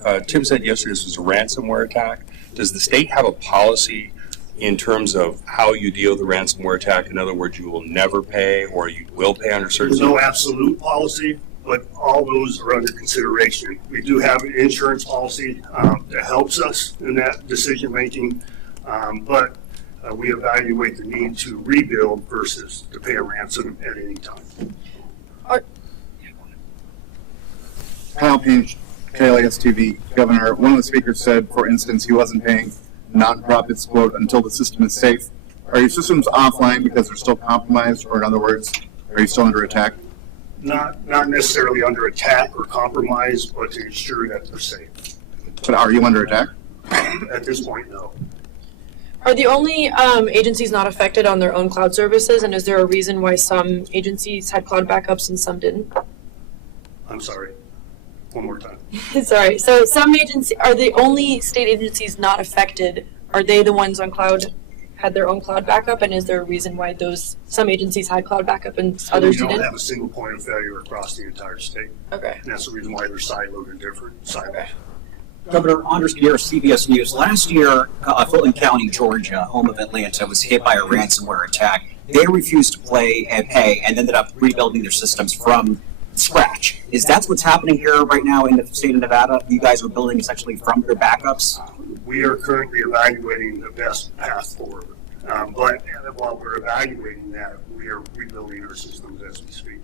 a, Tim said yesterday this was a ransomware attack. Does the state have a policy in terms of how you deal with the ransomware attack? In other words, you will never pay or you will pay under certain... There's no absolute policy, but all those are under consideration. We do have an insurance policy that helps us in that decision making, but we evaluate the need to rebuild versus to pay a ransom at any time. Kyle Page, KLAS TV, Governor. One of the speakers said, for instance, he wasn't paying nonprofits, quote, until the system is safe. Are your systems offline because they're still compromised, or in other words, are you still under attack? Not necessarily under attack or compromise, but to ensure that they're safe. But are you under attack? At this point, no. Are the only agencies not affected on their own cloud services, and is there a reason why some agencies had cloud backups and some didn't? I'm sorry. One more time. Sorry. So some agencies, are the only state agencies not affected? Are they the ones on cloud, had their own cloud backup, and is there a reason why some agencies had cloud backup and others didn't? We don't have a single point of failure across the entire state. Okay. And that's the reason why they're siloed and different silos. Okay. Governor Anders Gear, CBS News. Last year, Fulton County, Georgia, home of Atlanta, was hit by a ransomware attack. They refused to pay and ended up rebuilding their systems from scratch. Is that what's happening here right now in the state of Nevada? You guys are building essentially from your backups? We are currently evaluating the best path forward. But while we're evaluating that, we are rebuilding our systems as we speak.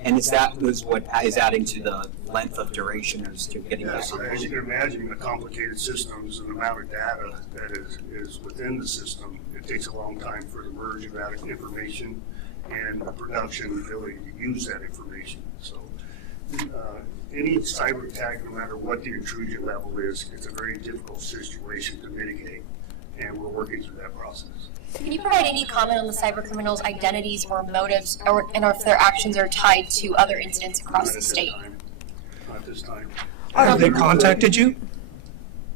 And is that what is adding to the length of duration as to getting Yes, back? as you can imagine, the complicated systems and the amount of data that is within the system, it takes a long time for the merge of that information and the production ability to use that information. So any cyber attack, no matter what the intrusion level is, it's a very difficult situation to mitigate, and we're working through that process. Can you provide any comment on the cyber criminals' identities or motives, and if their actions are tied to other incidents across the state? Not this time. Have they contacted you?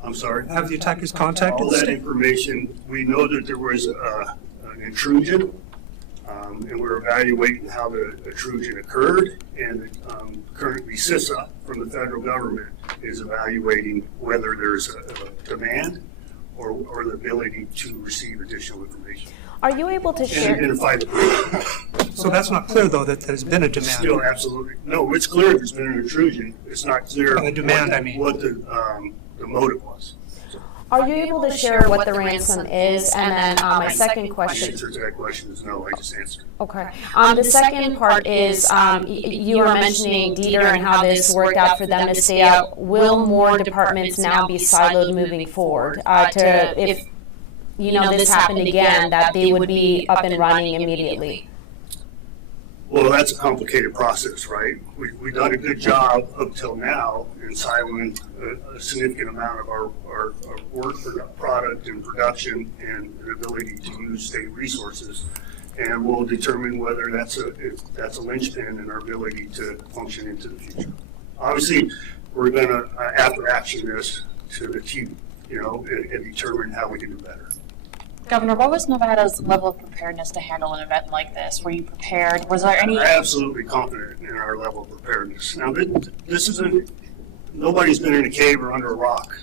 I'm sorry? Have the attackers contacted All the that state? information, we know that there was an intrusion, and we're evaluating how the intrusion occurred, and currently CISA from the federal government is evaluating whether there's a demand or the ability to receive additional information. Are you able to And share? identify the So that's not clear, though, that there's been a demand. Still, absolutely. No, it's clear there's been an intrusion. It's not clear The demand, I mean. what the motive was. Are you able to share what the ransom is? And then my second The question. answer to that question is no, I just answered. Okay. The second part is you were mentioning Dieter and how this worked out for them to stay out. Will more departments now be siloed moving forward if this happened again, that they would be up and running immediately? Well, that's a complicated process, right? We've done a good job up till now in siloing a significant amount of our work for product and production and the ability to use state resources. And we'll determine whether that's a linchpin in our ability to function into the future. Obviously, we're going to, after action this to the T, and determine how we can do better. Governor, what was Nevada's level of preparedness to handle an event like this? Were you prepared? Was there any? I'm absolutely confident in our level of preparedness. Now, this isn't, nobody's been in a cave or under a rock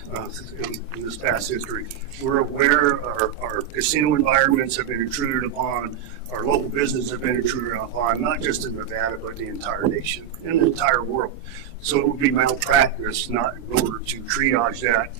in this past history. We're aware our casino environments have been intruded upon, our local businesses have been intruded upon, not just in Nevada, but the entire nation and the entire world. So it would be malpractice not in order to triage that,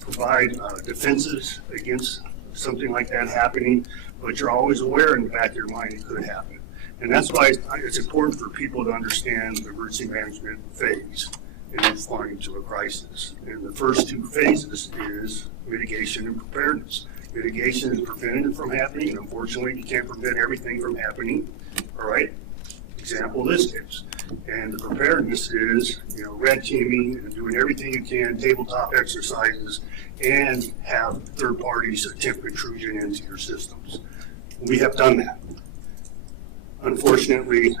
provide defenses against something like that happening, but you're always aware in the back of your mind it could happen. And that's why it's important for people to understand the emergency management phase in responding to a crisis. And the first two phases is mitigation and preparedness. Mitigation is preventing it from happening, and unfortunately, you can't prevent everything from happening, all right? Example, this case. And the preparedness is, red teaming and doing everything you can, tabletop exercises, and have third parties attempt intrusion into your systems. We have done that. Unfortunately,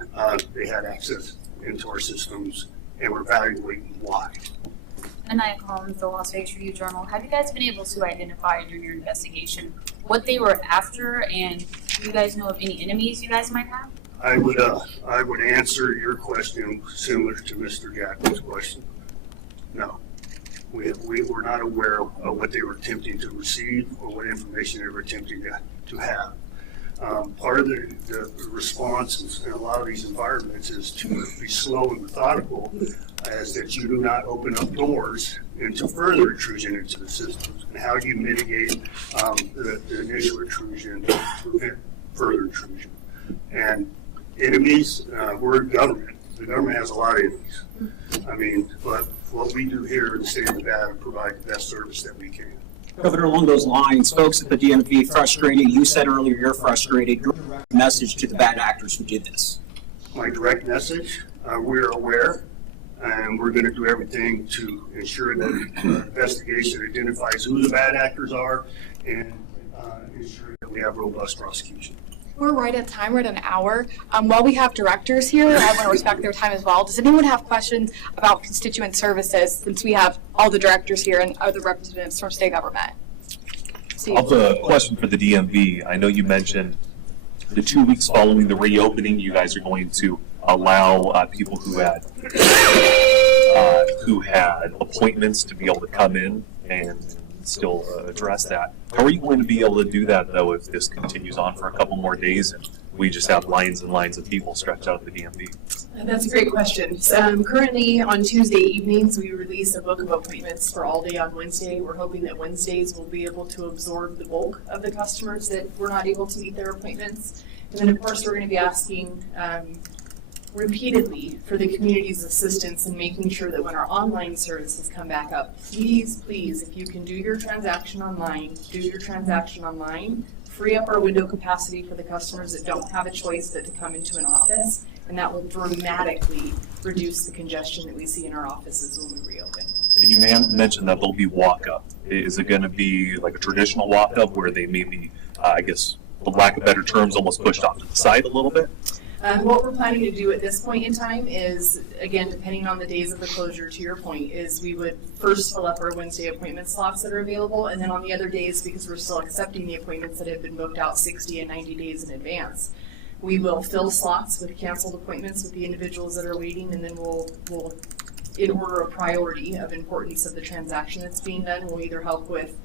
they had access into our systems, and we're evaluating why. Anaya Collins, the Las Vegas Review-Journal. Have you guys been able to identify under your investigation what they were after, and do you guys know of any enemies you guys might have? I would answer your question similar to Mr. Gackman's question. No, we were not aware of what they were attempting to receive or what information they were attempting to have. Part of the response in a lot of these environments is to be slow and methodical, as that you do not open up doors into further intrusion into the systems. And how do you mitigate the initial intrusion to prevent further intrusion? And enemies, we're government. The government has a lot of enemies. But what we do here in the state of Nevada provide the best service that we can. Governor, along those lines, folks at the DMV frustrated. You said earlier you're frustrated. Your message to the bad actors who did this. My direct message, we're aware, and we're going to do everything to ensure that the investigation identifies who the bad actors are and ensure that we have robust prosecution. We're right at time. We're at an hour. While we have directors here, I want to respect their time as well. Does anyone have questions about constituent services, since we have all the directors here and other representatives from state government? I have a question for the DMV. I know you mentioned the 2 weeks following the reopening, you guys are going to allow people who had appointments to be able to come in and still address that. How are you going to be able to do that, though, if this continues on for a couple more days and we just have lines and lines of people stretched out at the DMV? That's a great question. Currently, on Tuesday evenings, we release a book of appointments for all day on Wednesday. We're hoping that Wednesdays will be able to absorb the bulk of the customers that were not able to meet their appointments. And then, of course, we're going to be asking repeatedly for the community's assistance in making sure that when our online services come back up, please, if you can do your transaction online, free up our window capacity for the customers that don't have a choice but to come into an office, and that will dramatically reduce the congestion that we see in our offices when we reopen. And you mentioned that there'll be walk-up. Is it going to be like a traditional walk-up where they may be, I guess, for lack of better terms, almost pushed off to the side a little bit? What we're planning to do at this point in time is, again, depending on the days of the closure, to your point, is we would first fill up our Wednesday appointment slots that are available, and then on the other days, because we're still accepting the appointments that have been booked out 60 and 90 days in advance, we will fill slots with canceled appointments with the individuals that are waiting, and then we'll in order of priority of importance of the transaction that's being done, we'll either help with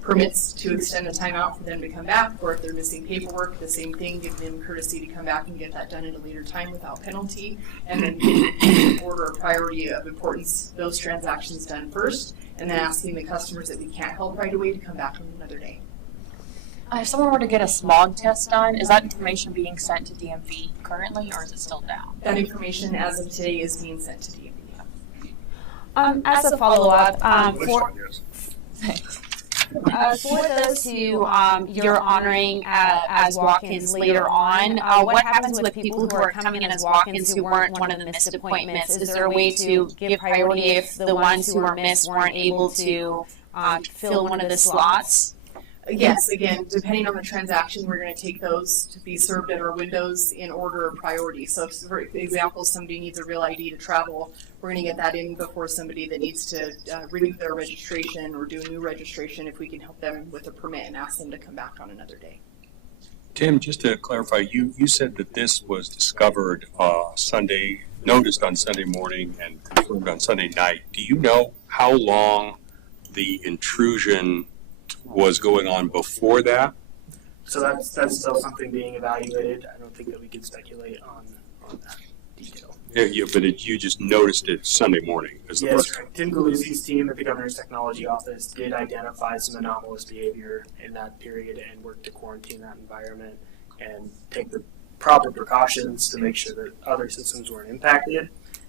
permits to extend the timeout for them to come back, or if they're missing paperwork, the same thing, give them courtesy to come back and get that done at a later time without penalty, and then in order of priority of importance, those transactions done first, and then asking the customers that we can't help right away to come back on another day. If someone were to get a smog test done, is that information being sent to DMV currently, or is it still down? That information as of today is being sent to DMV. As a follow-up, for those who you're honoring as walk-ins later on, what happens with people who are coming in as walk-ins who weren't one of the missed appointments? Is there a way to give priority if the ones who were missed weren't able to fill one of the slots? Yes, again, depending on the transaction, we're going to take those to be served at our windows in order of priority. So if, for example, somebody needs a real ID to travel, we're going to get that in before somebody that needs to renew their registration or do a new registration, if we can help them with a permit and ask them to come back on another day. Tim, just to clarify, you said that this was discovered noticed on Sunday morning and confirmed on Sunday night. Do you know how long the intrusion was going on before that? So that's still something being evaluated. I don't think that we can speculate on that detail. Yeah, but you just noticed it Sunday morning. Yes, right. Tim Galuzzi's team at the Governor's Technology Office did identify some anomalous behavior in that period and worked to quarantine that environment and take the proper precautions to make sure that other systems weren't impacted.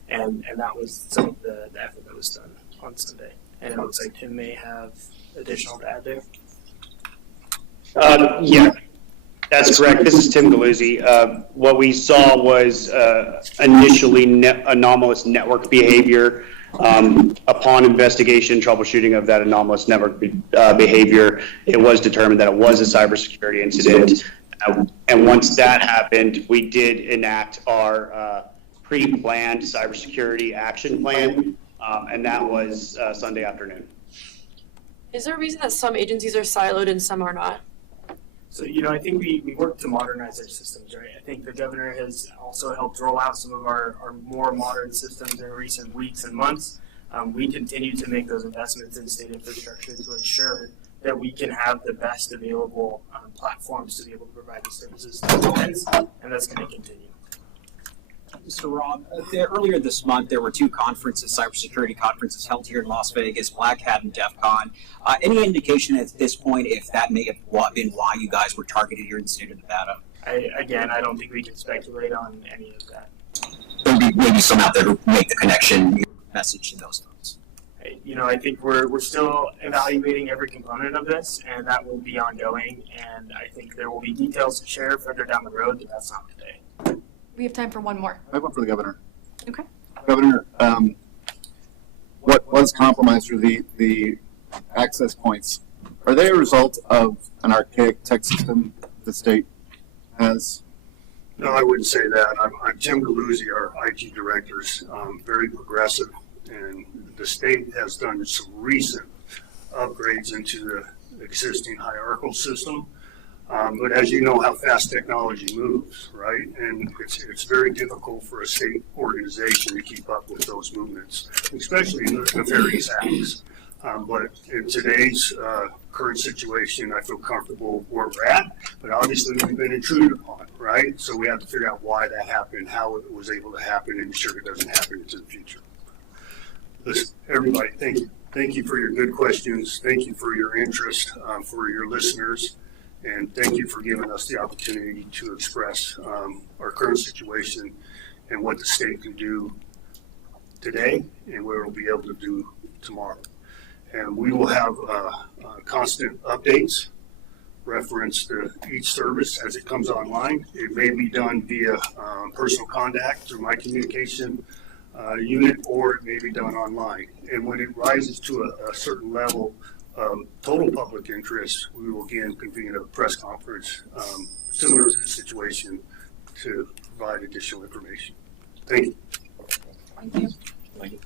And that was some of the effort that was done on Sunday. And it looks like Tim may have additional to add there. Yeah, that's correct. This is Tim Galuzzi. What we saw was initially anomalous network behavior. Upon investigation, troubleshooting of that anomalous network behavior, it was determined that it was a cybersecurity incident. And once that happened, we did enact our pre-planned cybersecurity action plan, and that was Sunday afternoon. Is there a reason that some agencies are siloed and some are not? So, I think we work to modernize our systems, right? I think the governor has also helped roll out some of our more modern systems in recent weeks and months. We continue to make those investments in state infrastructure to ensure that we can have the best available platforms to be able to provide the services to clients, and that's going to continue. Mr. Rob, earlier this month, there were two conferences, cybersecurity conferences held here in Las Vegas, Black Hat and DEF CON. Any indication at this point if that may have been why you guys were targeted here in the state of Nevada? I don't think we can speculate on any of that. Maybe some out there to make the connection, message to those folks. I think we're still evaluating every component of this, and that will be ongoing. And I think there will be details to share further down the road, but that's not today. We have time for one more. I have one for the governor. Okay. Governor, what was compromised through the access points, are they a result of an archaic tech system the state has? No, I wouldn't say that. I'm Tim Galuzzi, our IT director, very progressive, and the state has done some recent upgrades into the existing hierarchical system. But as you know how fast technology moves, right? And it's very difficult for a state organization to keep up with those movements, especially in the nefarious acts. But in today's current situation, I feel comfortable where we're at, but obviously we've been intruded upon, right? So we have to figure out why that happened, how it was able to happen, and ensure it doesn't happen into the future. Listen, everybody, thank you. Thank you for your good questions. Thank you for your interest, for your listeners. And thank you for giving us the opportunity to express our current situation and what the state can do today and what we'll be able to do tomorrow. And we will have constant updates, reference to each service as it comes online. It may be done via personal contact through my communication unit, or it may be done online. And when it rises to a certain level total public interest, we will again convene a press conference similar to the situation to provide additional information. Thank you. Thank you. Thank you.